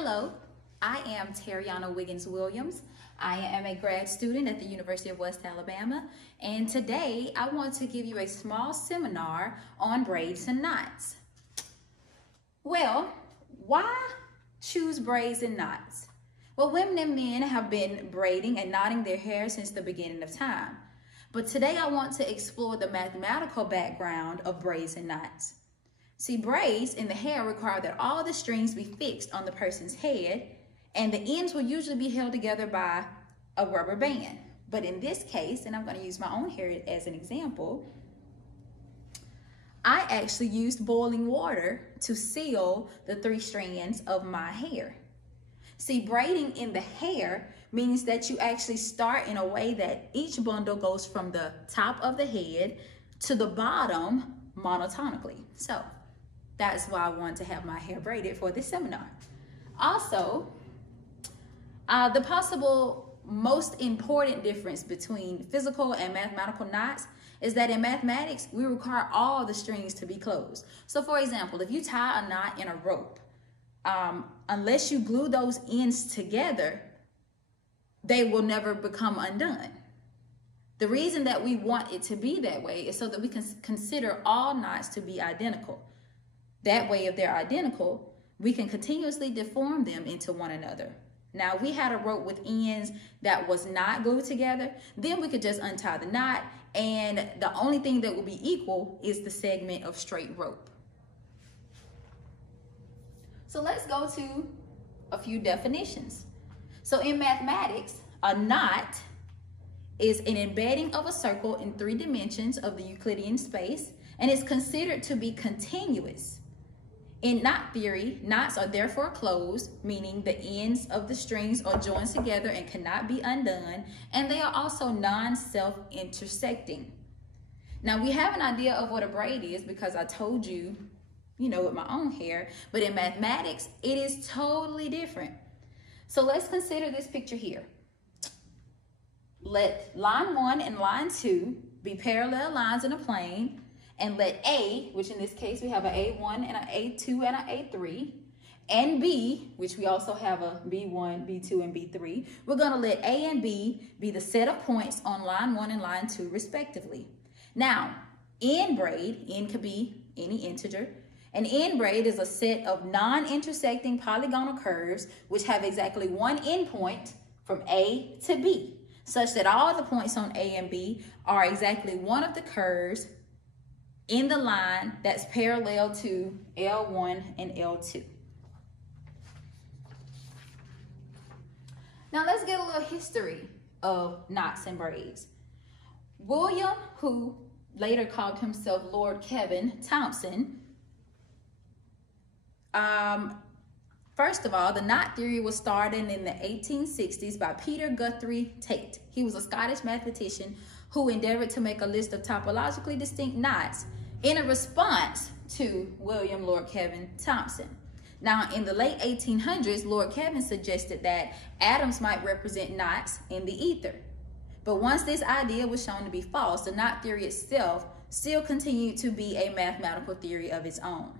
Hello, I am Terriana Wiggins Williams. I am a grad student at the University of West Alabama, and today I want to give you a small seminar on braids and knots. Well, why choose braids and knots? Well, women and men have been braiding and knotting their hair since the beginning of time. But today I want to explore the mathematical background of braids and knots. See, braids in the hair require that all the strings be fixed on the person's head, and the ends will usually be held together by a rubber band. But in this case, and I'm going to use my own hair as an example, I actually used boiling water to seal the 3 strands of my hair. See, braiding in the hair means that you actually start in a way that each bundle goes from the top of the head to the bottom monotonically. So that's why I wanted to have my hair braided for this seminar. Also, the possible most important difference between physical and mathematical knots is that in mathematics, we require all the strings to be closed. So for example, if you tie a knot in a rope, unless you glue those ends together, they will never become undone. The reason that we want it to be that way is so that we can consider all knots to be identical. That way, if they're identical, we can continuously deform them into one another. Now, if we had a rope with ends that was not glued together, then we could just untie the knot, and the only thing that will be equal is the segment of straight rope. So let's go to a few definitions. So in mathematics, a knot is an embedding of a circle in 3 dimensions of the Euclidean space, and is considered to be continuous. In knot theory, knots are therefore closed, meaning the ends of the strings are joined together and cannot be undone, and they are also non-self-intersecting. Now, we have an idea of what a braid is because I told you, with my own hair, but in mathematics, it is totally different. So let's consider this picture here. Let line 1 and line 2 be parallel lines in a plane, and let A, which in this case we have an A1 and an A2 and an A3, and B, which we also have a B1, B2, and B3, we're going to let A and B be the set of points on line 1 and line 2 respectively. Now, end braid, end could be any integer. An end braid is a set of non-intersecting polygonal curves which have exactly one endpoint from A to B, such that all the points on A and B are exactly one of the curves in the line that's parallel to L1 and L2. Now let's get a little history of knots and braids. William, who later called himself Lord Kevin Thompson, first of all, the knot theory was started in the 1860s by Peter Guthrie Tait. He was a Scottish mathematician who endeavored to make a list of topologically distinct knots in a response to William Lord Kevin Thompson. Now, in the late 1800s, Lord Kevin suggested that atoms might represent knots in the ether. But once this idea was shown to be false, the knot theory itself still continued to be a mathematical theory of its own.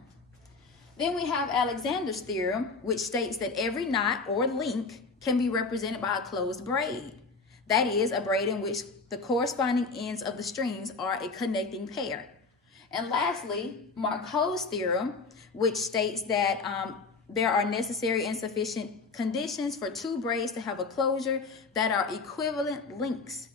Then we have Alexander's theorem, which states that every knot or link can be represented by a closed braid. That is, a braid in which the corresponding ends of the strings are a connecting pair. And lastly, Marco's theorem, which states that there are necessary and sufficient conditions for 2 braids to have a closure that are equivalent links.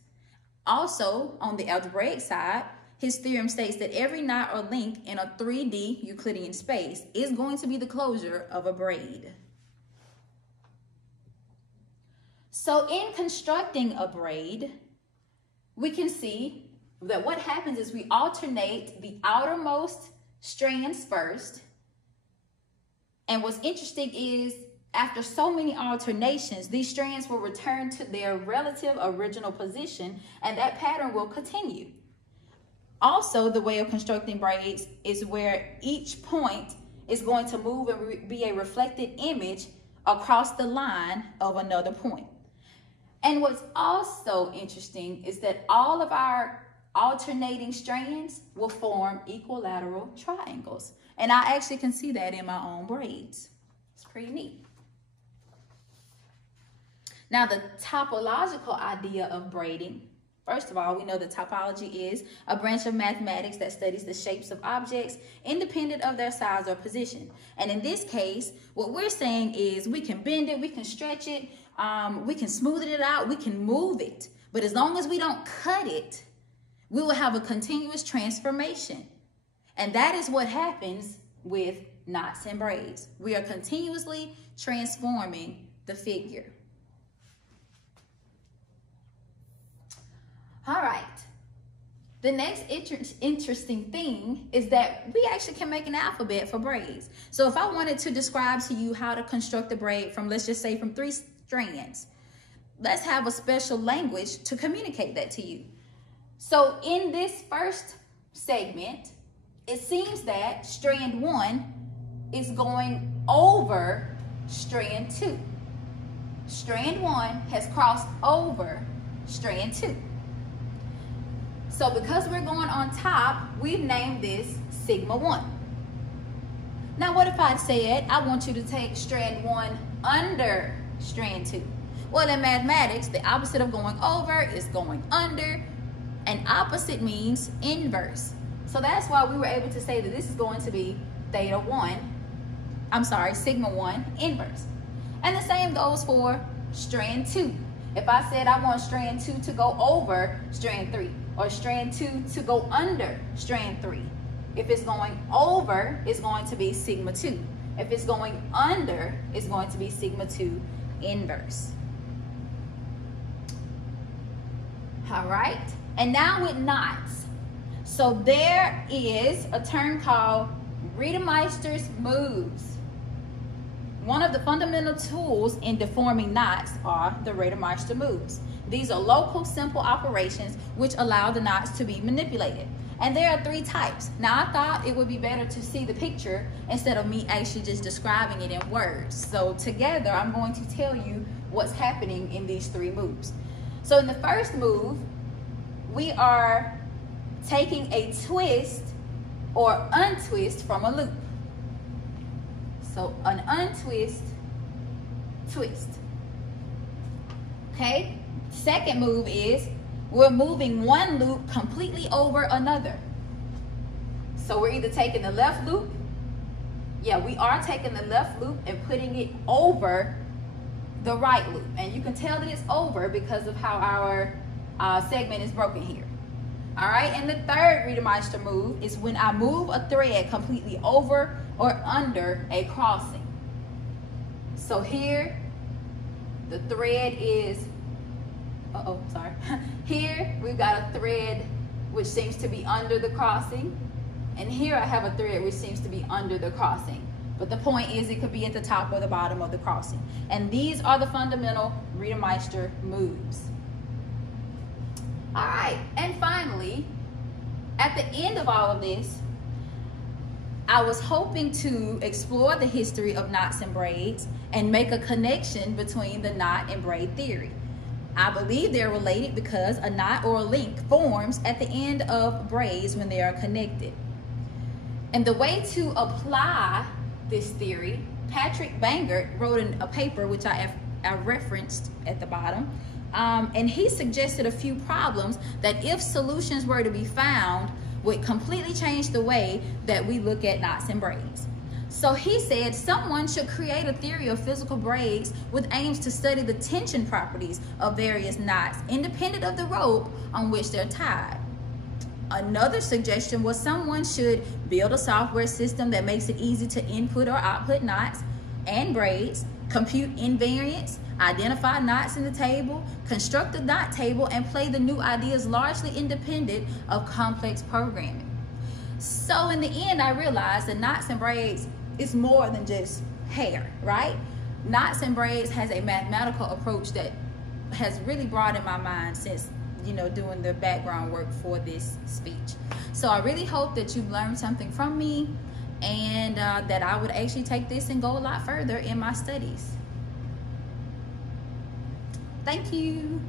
Also, on the algebraic side, his theorem states that every knot or link in a 3D Euclidean space is going to be the closure of a braid. So in constructing a braid, we can see that what happens is we alternate the outermost strands first. And what's interesting is after so many alternations, these strands will return to their relative original position, and that pattern will continue. Also, the way of constructing braids is where each point is going to move and be a reflected image across the line of another point. And what's also interesting is that all of our alternating strands will form equilateral triangles. And I actually can see that in my own braids. It's pretty neat. Now, the topological idea of braiding, first of all, we know that topology is a branch of mathematics that studies the shapes of objects independent of their size or position. And in this case, what we're saying is we can bend it, we can stretch it, we can smooth it out, we can move it. But as long as we don't cut it, we will have a continuous transformation. And that is what happens with knots and braids. We are continuously transforming the figure. All right. The next interesting thing is that we actually can make an alphabet for braids. So if I wanted to describe to you how to construct a braid from, let's just say, from 3 strands, let's have a special language to communicate that to you. So in this first segment, it seems that strand 1 is going over strand 2. Strand 1 has crossed over strand 2. So because we're going on top, we've named this sigma 1. Now what if I said, I want you to take strand 1 under strand 2? Well, in mathematics, the opposite of going over is going under, and opposite means inverse. So that's why we were able to say that this is going to be sigma 1 inverse. And the same goes for strand 2. If I said I want strand 2 to go over strand 3, or strand 2 to go under strand 3. If it's going over, it's going to be sigma 2. If it's going under, it's going to be sigma 2 inverse. All right, and now with knots. So there is a term called Riedemeister's moves. One of the fundamental tools in deforming knots are the Riedemeister moves. These are local, simple operations which allow the knots to be manipulated. And there are 3 types. Now, I thought it would be better to see the picture instead of me actually just describing it in words. So together, I'm going to tell you what's happening in these 3 moves. So in the first move, we are taking a twist or untwist from a loop. So an untwist, twist. Okay? Second move is we're moving one loop completely over another. So we're either taking the left loop. Yeah, we are taking the left loop and putting it over the right loop. And you can tell that it's over because of how our segment is broken here. All right, and the third Riedemeister move is when I move a thread completely over or under a crossing. So here, the thread is, Here we've got a thread which seems to be under the crossing. And here I have a thread which seems to be under the crossing. But the point is it could be at the top or the bottom of the crossing. And these are the fundamental Riedemeister moves. All right, and finally, at the end of all of this, I was hoping to explore the history of knots and braids and make a connection between the knot and braid theory. I believe they're related because a knot or a link forms at the end of braids when they are connected. And the way to apply this theory, Patrick Bangert wrote a paper which I referenced at the bottom, and he suggested a few problems that, if solutions were to be found, would completely change the way that we look at knots and braids. So he said someone should create a theory of physical braids with aims to study the tension properties of various knots independent of the rope on which they're tied. Another suggestion was someone should build a software system that makes it easy to input or output knots and braids, compute invariants, identify knots in the table, construct a knot table, and play the new ideas largely independent of complex programming. So in the end, I realized that knots and braids is more than just hair, right? Knots and braids has a mathematical approach that has really broadened my mind since, doing the background work for this speech. So I really hope that you've learned something from me, and that I would actually take this and go a lot further in my studies. Thank you.